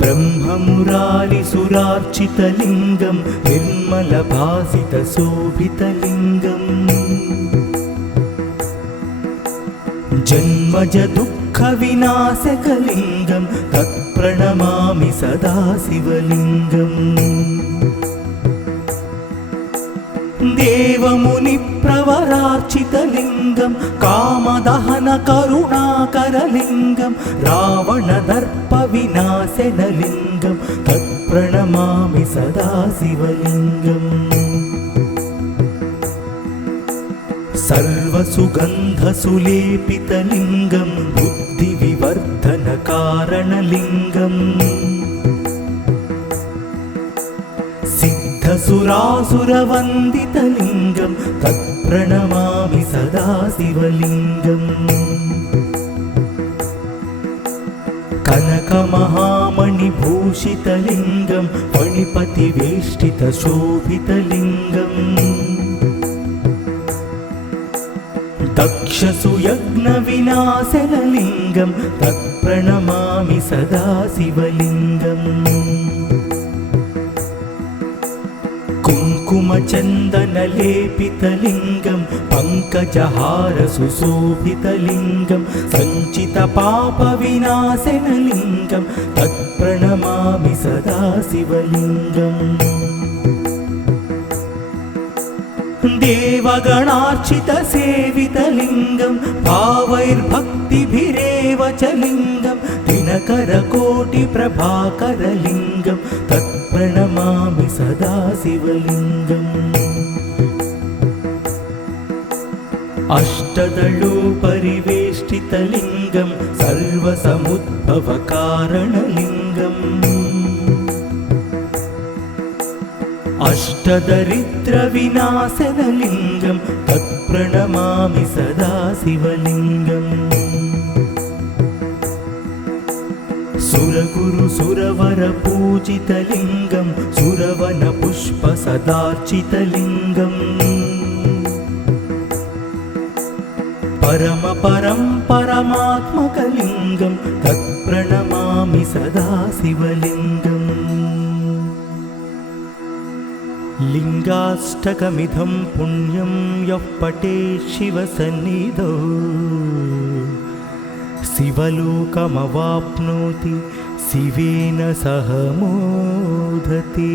ब्रह्ममुरारिसुरार्चितलिङ्गं निर्मलभासितशोभितलिङ्गम् जन्मजदुःखविनाशकलिङ्गं तत्प्रणमामि सदा शिवलिङ्गम् देवमुनिप्रवरार्चितलिङ्गं कामदहनकरुणाकरलिङ्गं रावणदर्पविनाशनलिङ्गं तत्प्रणमामि सदा शिवलिङ्गम् सर्वसुगन्धसुलेपितलिङ्गं बुद्धिविवर्धनकारणलिङ्गम् सिद्धसुरासुरवन्दितलिङ्गं तत्प्रणमामि सदा शिवलिङ्गम् कनकमहामणिभूषितलिङ्गं फणिपतिवेष्टितशोभितलिङ्गम् दक्षसुयज्ञविनाशनलिङ्गं तत्प्रणमामि सदा शिवलिङ्गम् कुङ्कुमचन्दनलेपितलिङ्गं पङ्कजहारसुशोभितलिङ्गं सञ्चितपापविनाशनलिङ्गं तत्प्रणमामि सदा शिवलिङ्गम् देवगणार्चितसेवितलिङ्गं भावैर्भक्तिभिरेव च लिङ्गं दिनकरकोटिप्रभाकरलिङ्गं तत्प्रणमामि सदा शिवलिङ्गम् अष्टदलोपरिवेष्टितलिङ्गं सर्वसमुद्भवकारणलिङ्गम् अष्टदरिद्रविनाशनलिङ्गं तत्प्रणमामि सदा शिवलिङ्गम् सुरगुरुसुरवरपूजितलिङ्गं सुरवनपुष्पसदार्चितलिङ्गम् परमात्मकलिङ्गं तत्प्रणमामि सदा शिवलिङ्गम् लिङ्गाष्टकमिदं पुण्यं यः पठेत् शिवसन्निधौ शिवलोकमवाप्नोति शिवेन सह मोदते।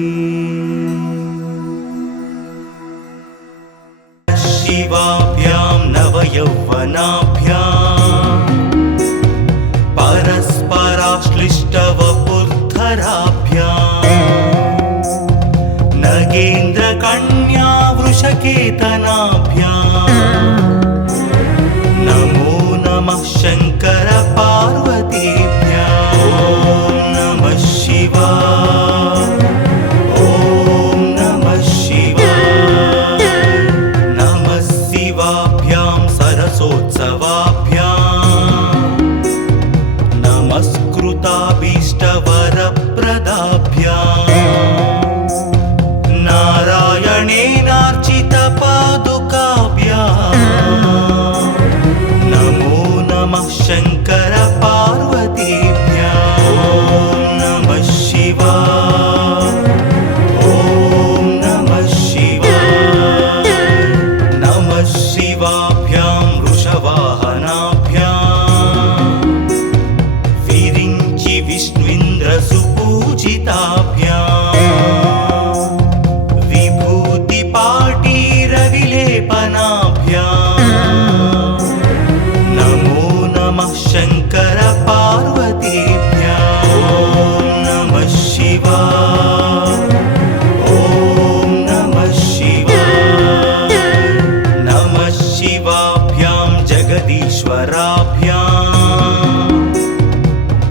शिवाभ्यां नवयौवनाभ्यां परस्पराश्लिष्टवपुर्धराभ्यां नगेन्द्रकन्या वृषकेतनाभ्यां नमो नमः शङ्कर पार्वतीभ्यां नमः शिवाय ॐ नमः शिवाय नमः शिवाभ्यां सरसोत्सवाभ्यां नमस्कृताभीष्टवरप्रदाभ्यां नारायणेनार्चितपादुकाभ्यां नमो नमः शङ्कर पार्वतीभ्यां नमः शिवाय ॐ नमः शिवाय नमः शिवाभ्यां वृषवाहनाभ्यां विरिञ्चि विष्णुन्द्रसुपूजिताभ्यां विभूतिपाटीरविलेपनाभ्यां नमो नमः शङ्कर पार्वतीभ्यां नमः शिवाय ॐ नमः शिवाय नमः शिवाभ्यां जगदीश्वराभ्यां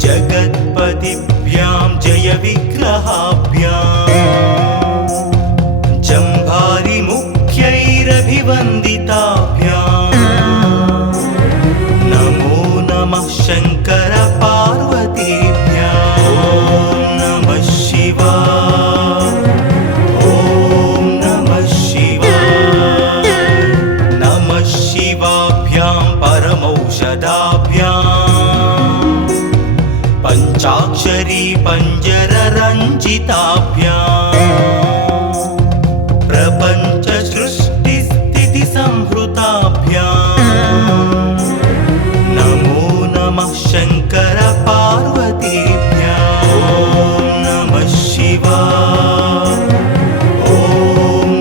जगत्पतिभ्यां जयविग्रहाभ्यां जम्भारिमुख्यैरभिवन्दिताभ्यां नमो नमः शङ्कर पार्वतीभ्यां नमः शिवाय ॐ नमः शिवाय नमः शिवाभ्यां परमौषधाभ्यां पञ्चाक्षरी पञ्जररञ्जिताभ्याम् प्रपञ्च सृष्टिस्थितिसंहृताभ्याम् नमो नमः शङ्कर पार्वतीभ्याम् ॐ नमः शिवाय ॐ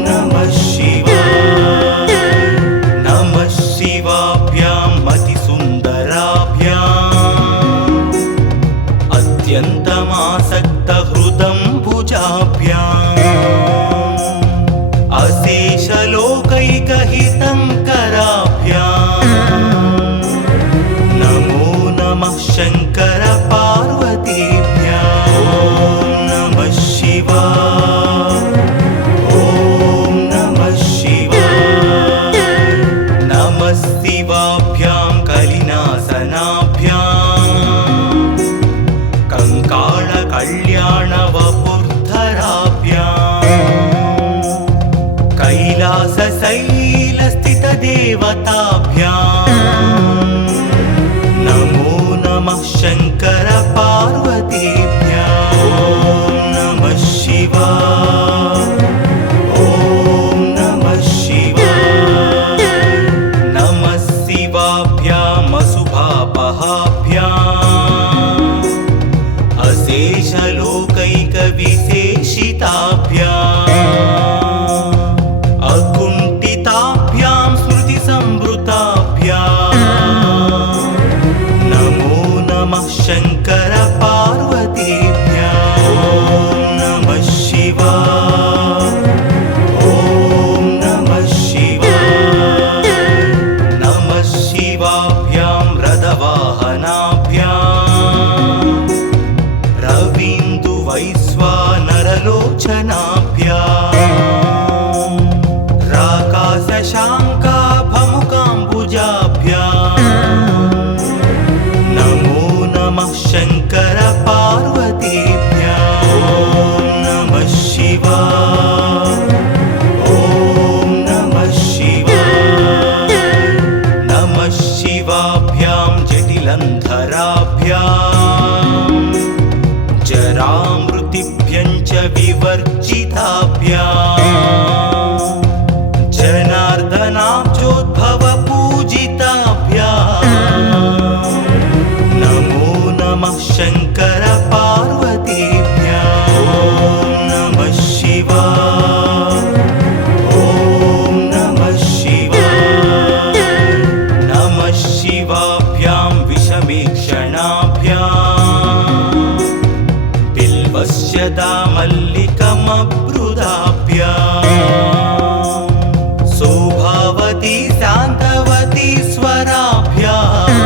नमः शिवाय नमः शिवाभ्याम् अतिसुन्दराभ्याम् अत्यन्तमासक्तहृदम्बुजाभ्याम् अशेषलोकैकहितङ्कराभ्याम् नमो नमः शङ्कर पार्वतीभ्याम् ॐ नमः शिवाय ॐ नमः शिवाय नमः शिवाभ्याम् कलिनासनाभ्याम् कङ्काळकल्याणवपुर्धराभ्याम् कैलासशैलस्थितदेवताभ्याम् नमो नमः शङ्कर पार्वतीभ्याम् ॐ नमः शिवाय ॐ नमः शिवाय नमः शिवाभ्याम् अशुभापहाभ्याम् अशेषलोकैकविशेषिताभ्याम् अकुण्ठिताभ्याम् स्मृतिसंवृताभ्याम् नमो नमः शङ्कर पार्वतीभ्याम् ॐ नमः शिवाय ॐ नमः शिवाय नमः शिवाभ्याम् रथवाहनाभ्याम् रवीन्दुवैश्वानरलोचनाभ्याम् राकाशशाङ्काभमुकाम्बुजाभ्याम् नमो नमः शङ्कर पार्वतीभ्याम् ॐ नमः शिवाय ॐ नमः शिवाय नमः शिवाभ्याम् जटिलन्धराभ्याम् जरामृतिभ्यं च विवर्जिताभ्याम् जनार्दनाब्जोद्भवपूजिताभ्याम् नमो नमः शङ्कर पार्वतीभ्याम् ॐ नमः शिवाय ॐ नमः शिवाय नमः शिवाभ्याम् विषमीक्षणाभ्याम् बिल्वस्यदा मल्लिकमब्रुदाभ्याम् शोभावती शान्तवती स्वराभ्याम्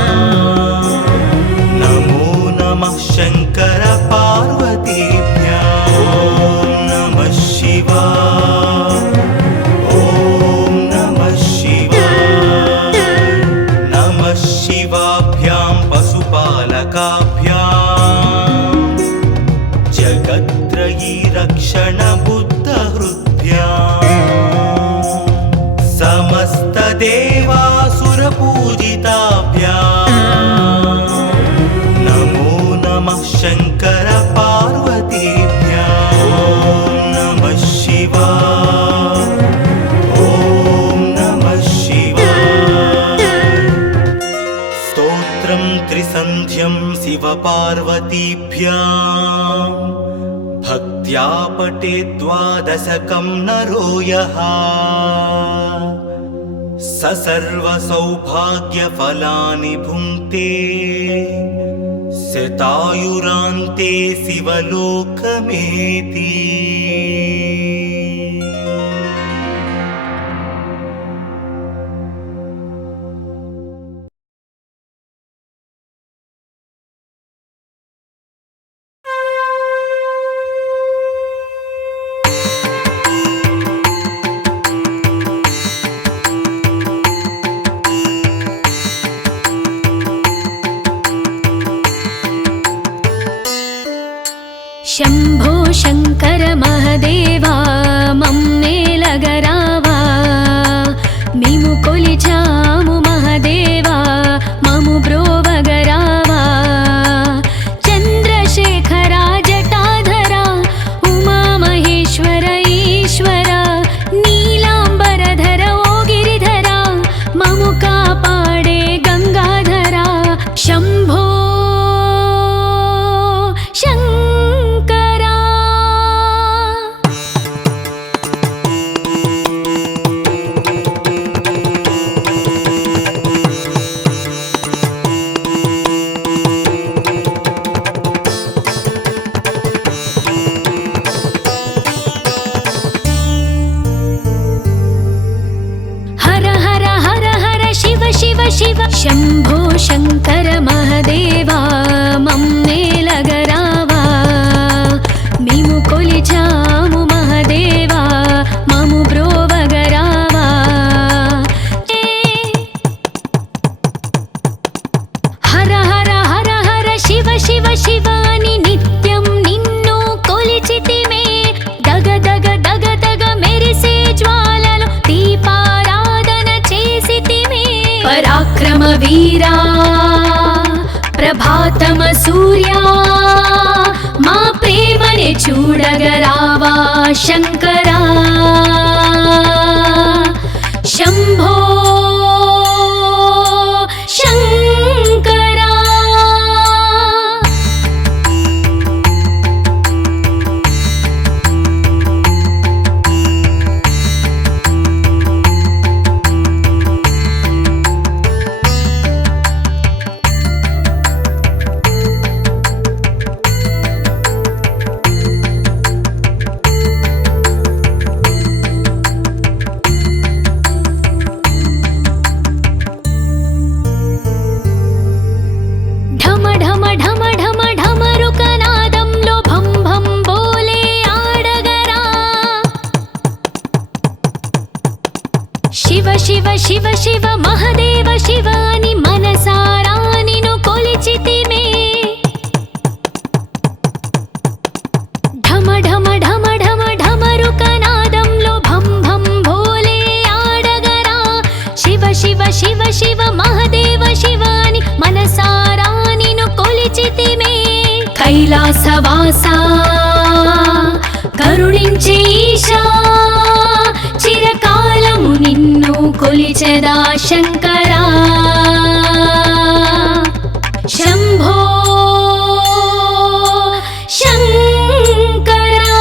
नमो नमः शङ्कर पार्वतीभ्याम् ॐ नमः शिवाय ॐ नमः शिवाय नमः शिवाभ्याम् पशुपालकाभ्याम् जगत्त्रयी रक्षण बुद्धहृद्भ्याम् समस्तदेवासुरपूजिताभ्याम् नमो नमः शङ्कर पार्वतीभ्याम् ॐ नमः शिवाय ॐ नमः शिवाय स्तोत्रं त्रिसन्ध्यं शिवपार्वतीभ्याम् भक्त्या पठेत् द्वादशकं नरो यः स सर्वसौभाग्यफलानि भुङ्क्ते शतायुरान्ते शिवलोकमेति शम्भो शङ्कर महदेवा मम्मेलगरावा मिमु कोलिचामु महदेवा ममु ब्रोवगरावा चन्द శివాని నిత్యం నిన్ను కొలిచితిమే దగ దగ దగ దగ మెరిసే జ్వాలలు దీపారాధన చేసితిమే పరాక్రమ వీరా ప్రభాతమ సూర్యా మా ప్రేమని చూడగరావా శంకరా శంభో శంకరా ఢమ ఢమ ఢమ ఢమ ఢమరుకనాదంలో భం భం బోలే ఆడగరా శివ శివ శివ శివ మహదేవ శివాని మనసారా నిన్ను కొలిచితిమే ఢమ ఢమ ఢమ ఢమ ఢమరుకనాదంలో భం భం బోలే ఆడగరా శివ శివ శివ శివ మహదేవ శివాని మనసారా నిన్ను కొలిచితిమే కైలాసవాసా కరుణించే ఈశా చిరకాలము నిన్ను కొలిచెదా శంకరా శంభో శంకరా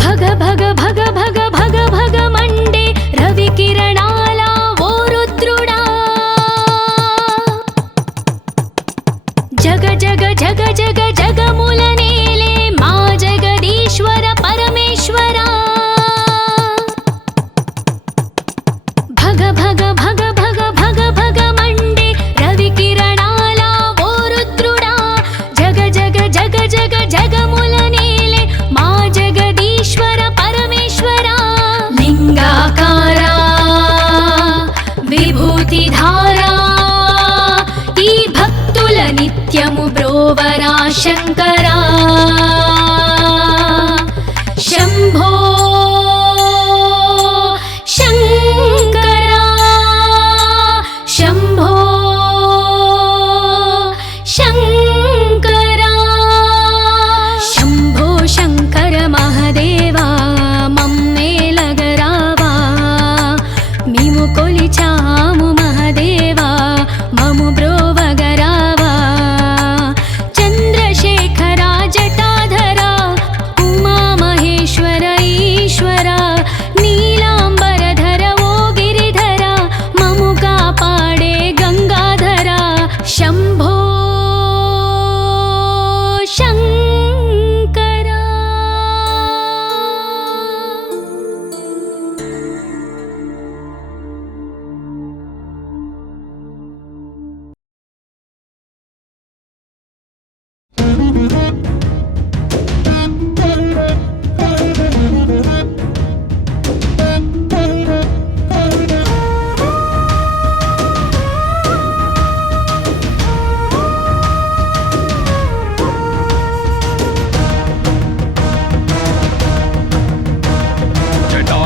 భగ భగ భగ భగ భగ భగ మండే రవి కిరణాల ఓ రుద్రుడా జగ జగ జగ జగ జగముల నేలే మా జగదీశ్వర పరమేశ్వరా భగ భగ భగ భగ భగ భగ మండే రవి కిరణాల ఓ రుద్రుడా జగ జగ జగ జగ జగముల నేలే మా జగదీశ్వర పరమేశ్వరా లింగాకారా విభూతిధారా ఈ భక్తుల నిత్యము బ్రోవరా శంకరా శంభో శంకరా శంభో శంకరా శంభో శంకర మహదేవా మమ్మేలగరావా మేము కొలిచాము మహదేవా మము బ్రోవగరావా చంద్రశేఖర జటాధర ఉమా మహేశ్వర ఈశ్వర నీలాంబరధర ఓ గిరిధర మము కాపాడే గంగాధర శంభో శంకరా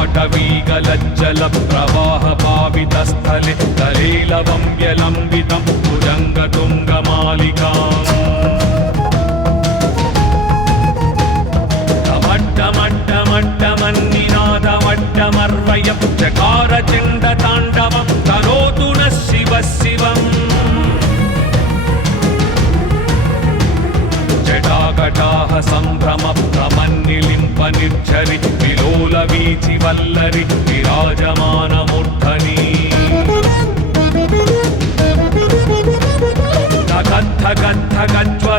जटाटवीगलज्जल प्रवाह पावितस्थले तलेलवं व्यलम्बितं भुजङ्गतुङ्गमालिकाम् टमट्टमट्टमट्टमन्निनादमट्टमर्वयं चकारचण्डताण्डवं करोतु नः शिवः शिवम् जटाकटाः सम्भ्रमप्रमन्निलिम्पनिर्झरि विलोलवीचिवल्लरि विराजमानमूर्धनि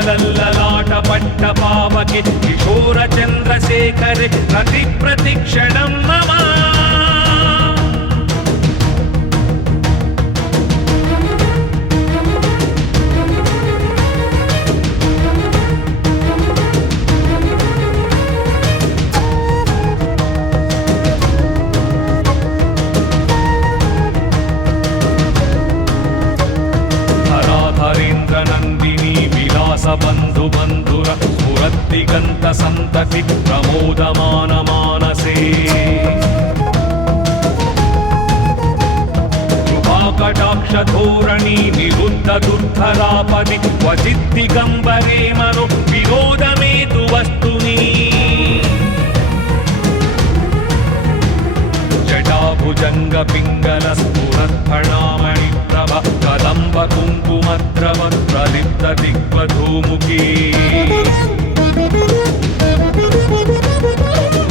गज्ज्वलल्ललाटपट्ट पावके किशोर चन्द्रशेखरे प्रतिक्षणं मम नन्दिनी विलास बन्धु बन्धुर स्फुरद्दिगन्त सन्तति प्रमोदमान मानसे कृपाकटाक्ष धोरणी निरुद्ध दुर्धरापदि क्वचिद्दिगम्बरे मनो विनोदमेतु वस्तुनि जटाभुजङ्ग पिङ्गल स्फुरत्फणामणि प्रभ कदम्ब कुङ्कुमद्रव प्रलिप्त दिग्वधूमुखी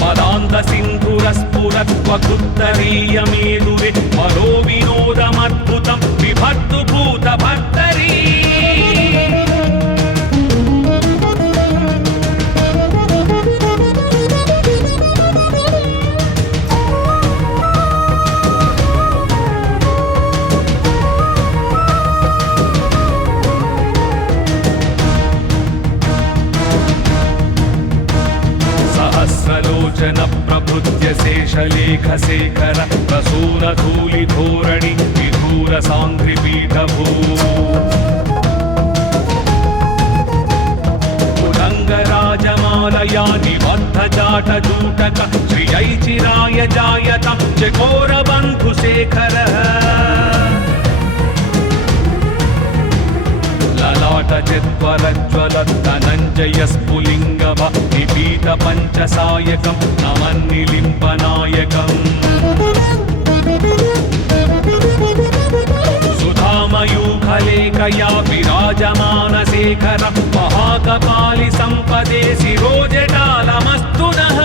मदान्त सिन्धुरस्फुरत्वकुत्तरीयमेदुरे मनो विनोदमद्भुतं विभक्तु भूतभर्तरी सहस्रलोचन प्रभृत्य शेषलेखशेखर प्रसूनधूलिधोरणि विधूर साङ्घ्रिपीठभू उदङ्गराजमालया निबद्धजाटजूटक श्रियैचिराय जायतं चकोरबन्धुशेखरः ललाटचित्वरज्ज्वल धनञ्जयस्फुलिङ्गभ निपीत पञ्चसायकं नमन्निलिम्पनायकम् सुधामयूखलेखया विराजमानशेखर महाकपालि सम्पदे शिरोजटालमस्तु नः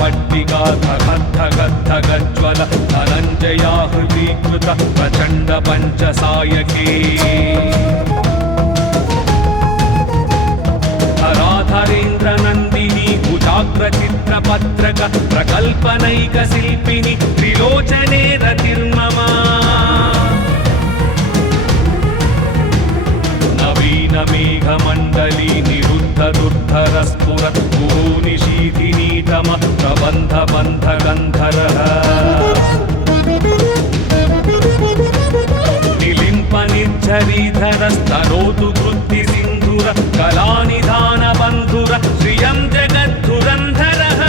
पट्टिका धगद्धगद्धगज्ज्वल धनञ्जयाहृतीकृत प्रचण्ड पञ्चसायके धराधरेन्द्रनन्दिनी कुजाग्रचित्रपत्रक प्रकल्पनैकशिल्पिनि त्रिलोचने रतिर्मम नवीनमेघमण्डली निरुद्ध दुर्धर स्फुरत् निशीथिनीतम प्रबन्ध बन्धगन्धरः निलिम्प निर्झरीधरस्तनोतु कृत्ति सिन्धुर कलानिधान बन्धुर श्रियं जगद्धुरन्धरः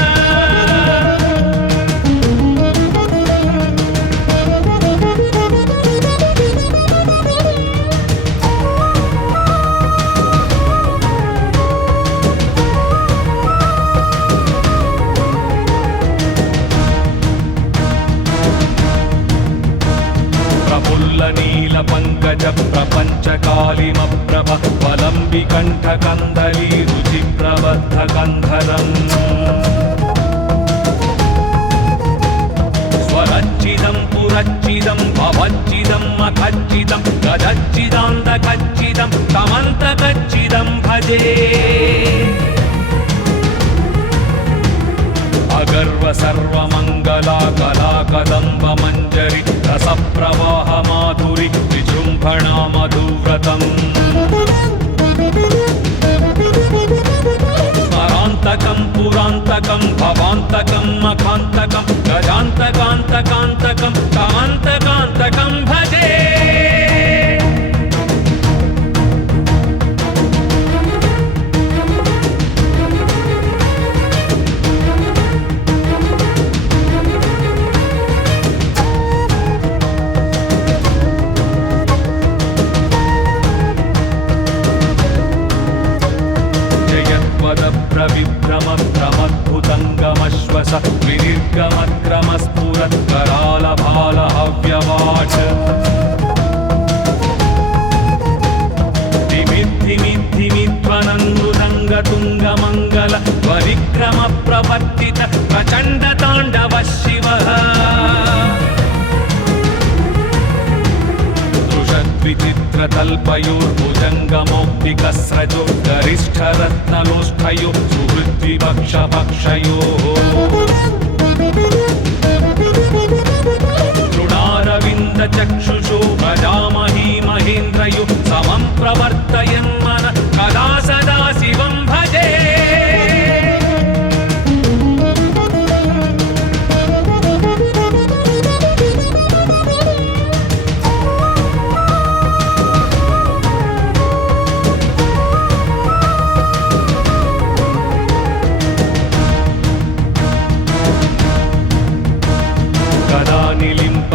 नील पंकज प्रपंच कालिमप्रभ वलंबिकंठ कंदली रुचि प्रबद्ध कंधरम् स्वरच्चिदं पुरच्चिदं भवच्चिदं मखच्चिदं गदच्चिदान्तकच्चिदं तमन्तकच्चिदं भजे अगर्व सर्वमङ्गला कला कदम्ब मञ्जरि रसप्रवाह माधुरि विजृम्भणा मधुव्रतम् स्मरान्तकं पुरान्तकं भवान्तकं मखान्तकं गजान्तकान्तकान्तकं कान्तकान्तकं भजे प्रविभ्रमद्भुतङ्गमश्वस विनिर्गमक्रमस्फुरत्करालभार विचित्रतल्पयोर्भुजङ्गमौक्तिकस्रजो गरिष्ठरत्नलोष्ठयो सुहृद्विपक्षपक्षयोः तृणारविन्दचक्षुषो भजामहि महेन्द्रयो समं प्रवर्तयन्मन कदा सदा शिवं भजे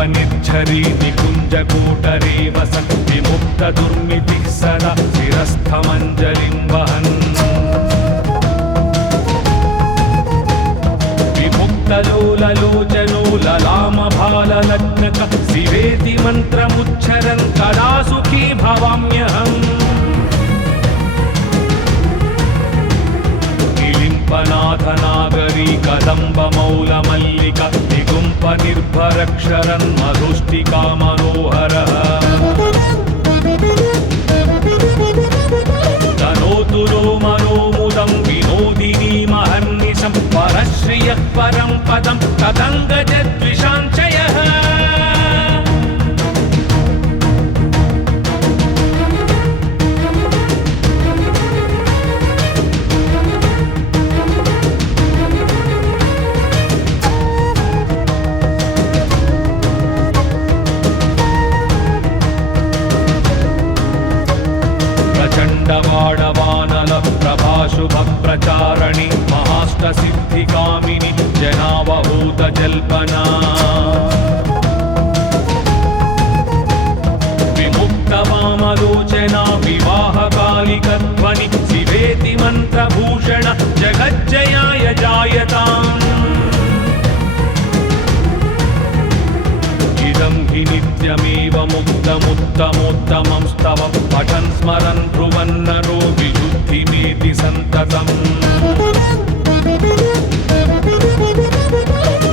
निर्झरी निकुञ्जकूटरे वसन् विमुक्तदुर्मितिः सदा शिरस्थमञ्जलिं वहन् विमुक्तलोललोचनो ललामभाललग्नक शिवेति मन्त्रमुच्चरन् कदा सुखी भवाम्यहम् निलिम्पनाथनागरी कदम्बमौलमल्लिक निर्भरक्षरन् मधुष्टिका मनोहरः तनोतु नो मनोमुदं विनोदिनी महर्निशं परश्रियः परं पदं तदङ्गजद्विषाञ्चयः वाडवानल प्रभाशुभप्रचारणि महाष्टसिद्धिकामिनि जनावहूतजल्पना विमुक्तवामलोचना विवाहकालिकध्वनि शिवेति मन्त्रभूषण जगज्जयाय जायताम् इदं हि नित्यमेव मुक्तमुत्तमोत्तमं स्तव पठन् स्मरन् ब्रुवन्नरो विशुद्धिमेति सन्ततम्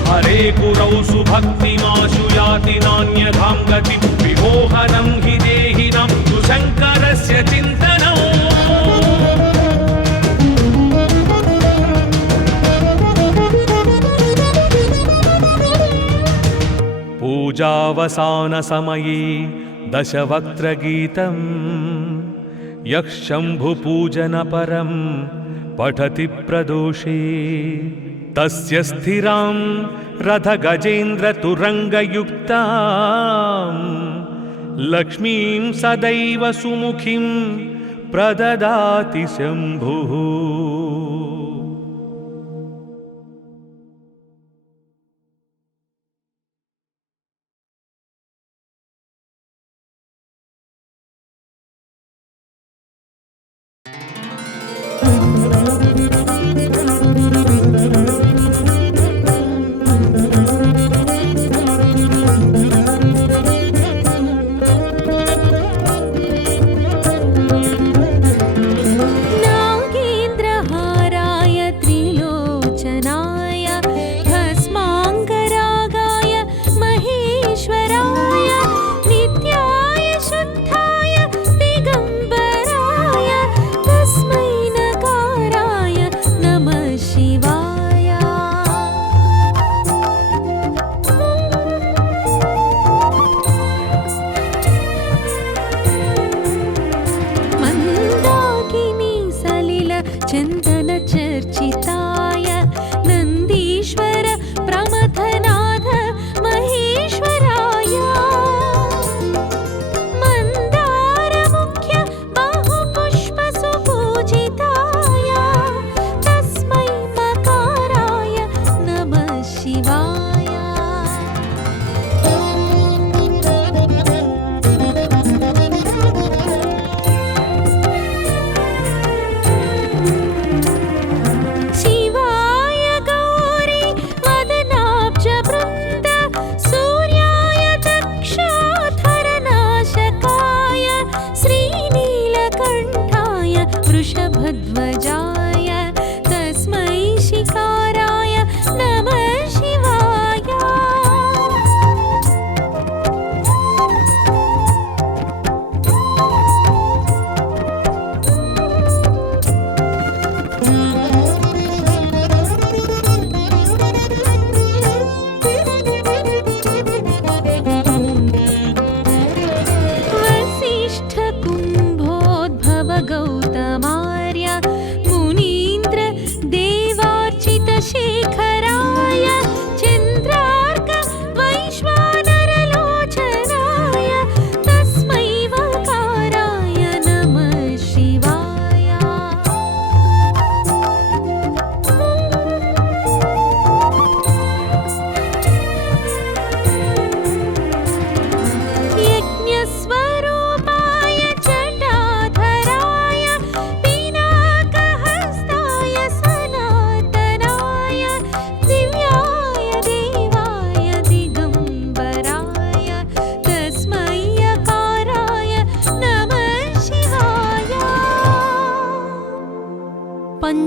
हरे गुरौ सुभक्तिमाशु याति नान्यथां गतिं विमोहनं हि देहिनां सुशङ्करस्य चिन्तनम् पूजावसानसमये दशवक्त्रगीतं यः शम्भुपूजनपरं पठति प्रदोषे तस्य स्थिरां रथगजेन्द्रतुरङ्गयुक्तां लक्ष्मीं सदैव सुमुखीं प्रददाति शम्भुः। नागेन्द्रहार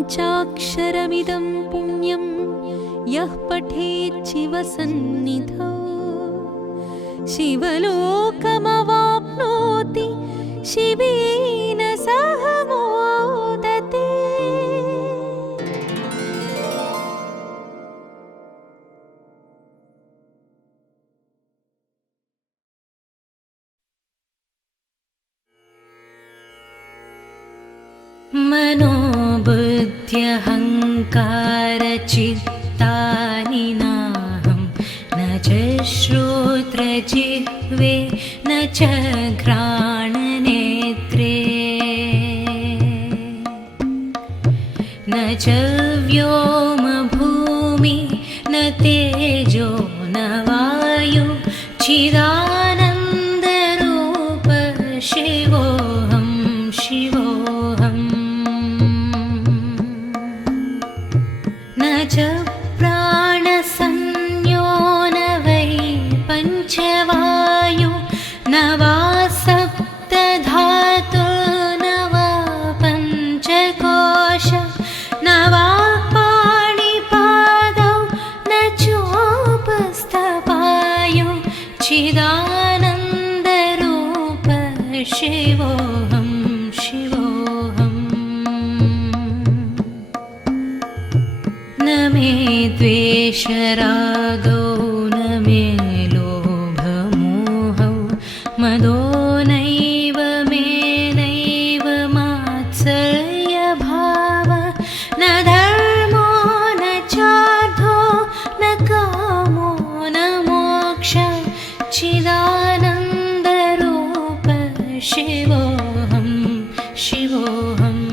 पञ्चाक्षरमिदं पुण्यं यः पठेत् शिवसन्निधौ शिवलोकमवाप्नोति शिवेन सह मोदते। मनोबुद्ध्यहङ्कारचित्तानि नाहं न च श्रोत्रजिह्वे न च घ्राणनेत्रे न च व्योमभूमि न तेजो न वायु चिदानन्दरूप शिवोऽहं शिवोऽहम्। न च प्राणसंज्ञो न वै पञ्चवायु न वा सप्तधातु न वा पञ्चकोश न वा पाणिपादौ न चोपस्थपायु चिदानन्दरूप शिवोऽहं शिवोऽहम्। न मे द्वेषरागौ न मे लोभमोहौ मदो नैव मे नैव मात्सर्यभाव न धर्मो न चार्थो न कामो न मोक्ष चिदानन्दरूप शिवोऽहं शिवोऽहम्।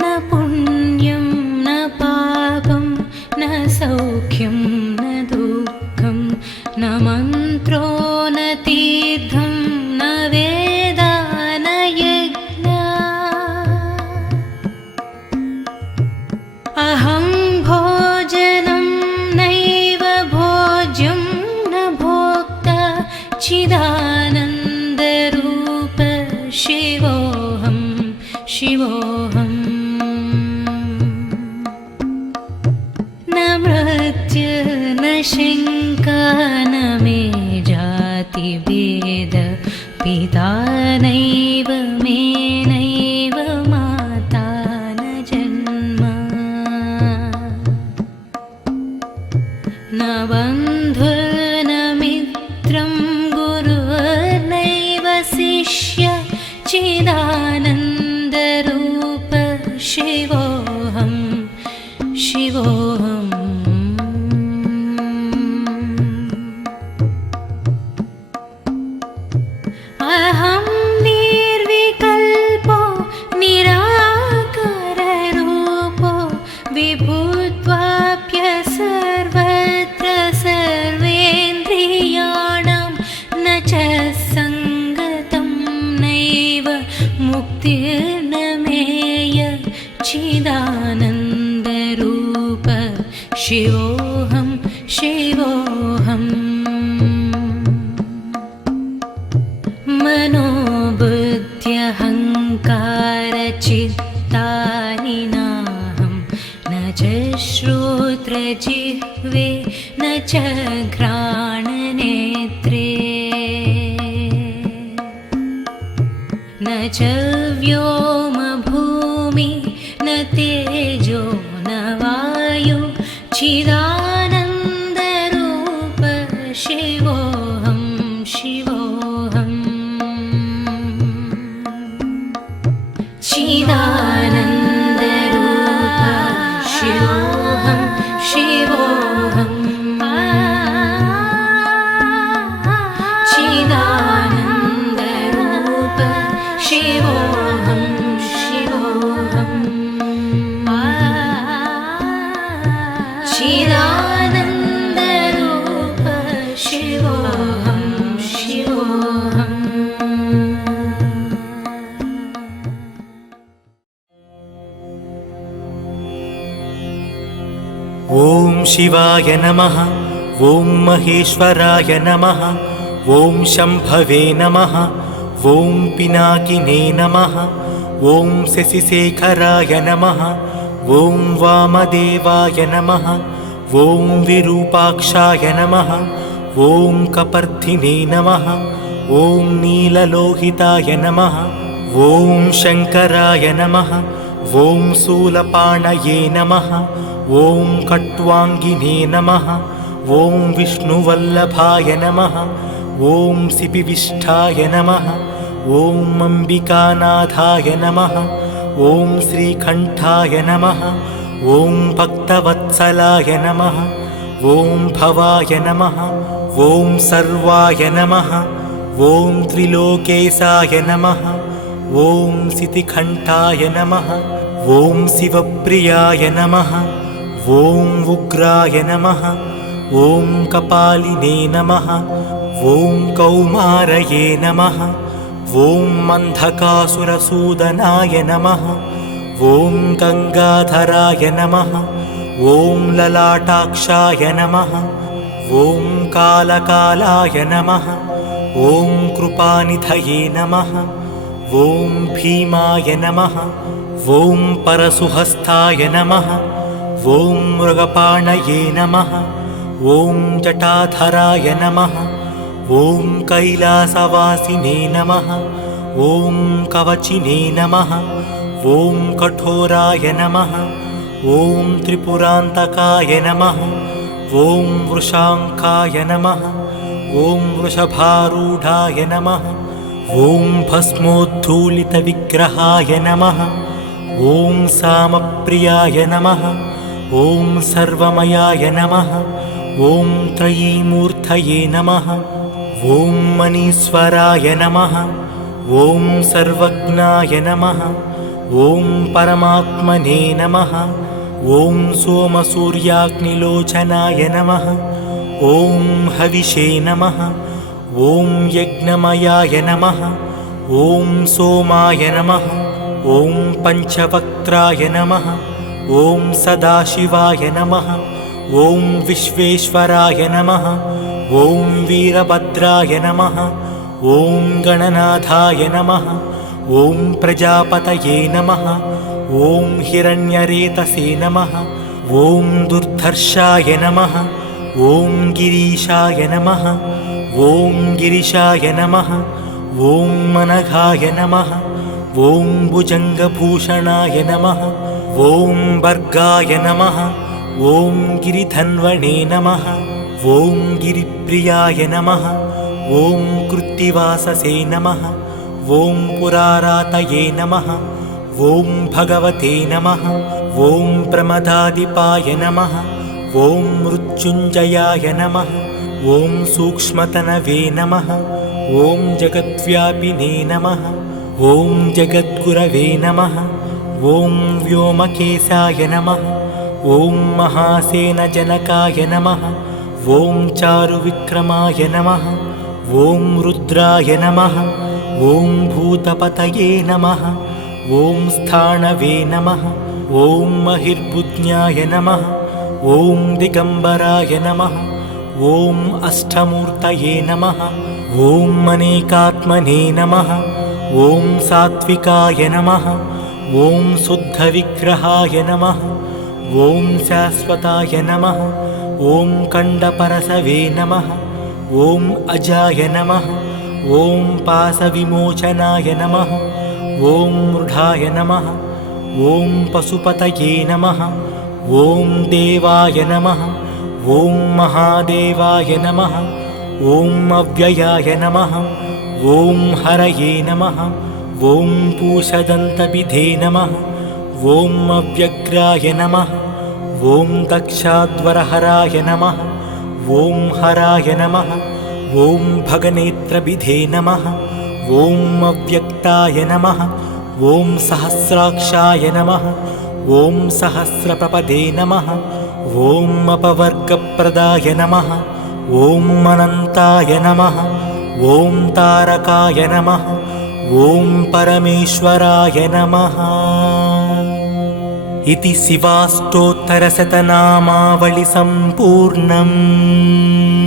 न पुण्यं न पापं न सौख्यं न दुःखं न मन्त्रो न तीर्थं न वेदा न यज्ञा अहं भोजनं नैव भोज्यं न भोक्ता चिदानन्दरूप शिवोऽहं शिवोऽहम्। न मृत्यु न शङ्का न मे जातिभेद पिता नैव मे नैव माता न जन्म न बन्धुर्न मित्रं गुरुर्नैव शिष्य चिदानन्दरूप शिवोऽहं शिवोऽहम्। अहं निर्विकल्पो निराकाररूपो विभुत्वाप्य सर्वत्र सर्वेन्द्रियाणां न च सङ्गतं नैव मुक्तिर्न मेय चिदानन्दरूप शिवोऽहं शिवोऽहम्। मनोबुद्ध्यहङ्कारचित्तानि नाहं न च श्रोत्रजिह्वे न च घ्राणनेत्रे न च व्योमभूमि न तेजो न वायु चिदानन्दरूप शिवोऽहं शिवोऽहम्। चिदानन्दरूप शिवोऽहं शिवोऽहम्। चिदानन्दरूप शिवोऽहं शिवोऽहम्। चिदानन्दरूप शिवोऽहं शिवोऽहम्। ॐ शिवाय नमः। ॐ महेश्वराय नमः। ॐ शम्भवे नमः। ॐ पिनाकिने नमः। ॐ शशिशेखराय नमः ॐ वामदेवाय नमः ॐ विरूपाक्षाय नमः ॐ कपर्धिने नमः ॐ नीललोहिताय नमः ॐ शङ्कराय नमः ॐ शूलपाणये नमः ॐ कट्वाङ्गिने नमः ॐ विष्णुवल्लभाय नमः ॐ सिपिविष्ठाय नमः ॐ अम्बिकानाथाय नमः ॐ श्रीकण्ठाय नमः ॐ भक्तवत्सलाय नमः ॐ भवाय नमः ॐ सर्वाय नमः ॐ त्रिलोकेशाय नमः ॐ सितिकण्ठाय नमः ॐ शिवप्रियाय नमः ॐ उग्राय नमः ॐ कपालिने नमः ॐ कौमारये नमः ॐ अन्धकासुरसूदनाय नमः ॐ गङ्गाधराय नमः ॐ ललाटाक्षाय नमः ॐ कालकालाय नमः ॐ कृपानिधये नमः ॐ भीमाय नमः ॐ परशुहस्ताय नमः ॐ मृगपाणये नमः ॐ जटाधराय नमः ॐ कैलासवासिने नमः ॐ कवचिने नमः ॐ कठोराय नमः ॐ त्रिपुरान्तकाय नमः ॐ वृषाङ्काय नमः ॐ वृषभारूढाय नमः ॐ भस्मोद्धूलितविग्रहाय नमः ॐ सामप्रियाय नमः ॐ सर्वमयाय नमः ॐ त्रयीमूर्तये नमः ॐ मनीश्वराय नमः ॐ सर्वज्ञाय नमः ॐ परमात्मने नमः ॐ सोमसूर्याग्निलोचनाय नमः ॐ हविषे नमः ॐ यज्ञमयाय नमः ॐ सोमाय नमः ॐ पञ्चवक्त्राय नमः ॐ सदाशिवाय नमः ॐ विश्वेश्वराय नमः ॐ वीरभद्राय नमः ॐ गणनाथाय नमः ॐ प्रजापतये नमः ॐ हिरण्यरेतसे नमः ॐ दुर्धर्षाय नमः ॐ गिरीशाय नमः ॐ गिरिशाय नमः ॐ मनघाय नमः ॐ भुजङ्गभूषणाय नमः ॐ भर्गाय नमः ॐ गिरिधन्वणे नमः ॐ गिरिप्रियाय नमः ॐ कृत्तिवाससे नमः ॐ पुरारातये नमः ॐ भगवते नमः ॐ प्रमदादिपाय नमः ॐ मृत्युञ्जयाय नमः ॐ सूक्ष्मतनवे नमः ॐ जगद्व्यापिने नमः ॐ जगद्गुरवे नमः ॐ व्योमकेशाय नमः ॐ महासेनजनकाय नमः ॐ चारुविक्रमाय नमः ॐ रुद्राय नमः ॐ भूतपतये नमः ॐ स्थाणवे नमः ॐ महिर्बुद्ध्याय नमः ॐ दिगम्बराय नमः ॐ अष्टमूर्तये नमः ॐ अनेकात्मने नमः ॐ सात्विकाय नमः ॐ शुद्धविग्रहाय नमः ॐ शाश्वताय नमः ॐ कण्डपरसवे नमः ॐ अजाय नमः ॐ पाशविमोचनाय नमः ॐ मृढाय नमः ॐ पशुपतये नमः ॐ देवाय नमः ॐ महादेवाय नमः ॐ अव्ययाय नमः ॐ हरये नमः ॐ पूषदन्तविधे नमः ॐ अव्यग्राय नमः ॐ दक्षाध्वरहराय नमः ॐ हराय नमः ॐ भगनेत्रविधे नमः ॐ अव्यक्ताय नमः ॐ सहस्राक्षाय नमः ॐ सहस्रप्रपदे नमः ॐ अपवर्गप्रदाय नमः ॐ अनन्ताय नमः ॐ तारकाय नमः ॐ परमेश्वराय नमः इति शिवाष्टोत्तरशतनामावलिसम्पूर्णम्।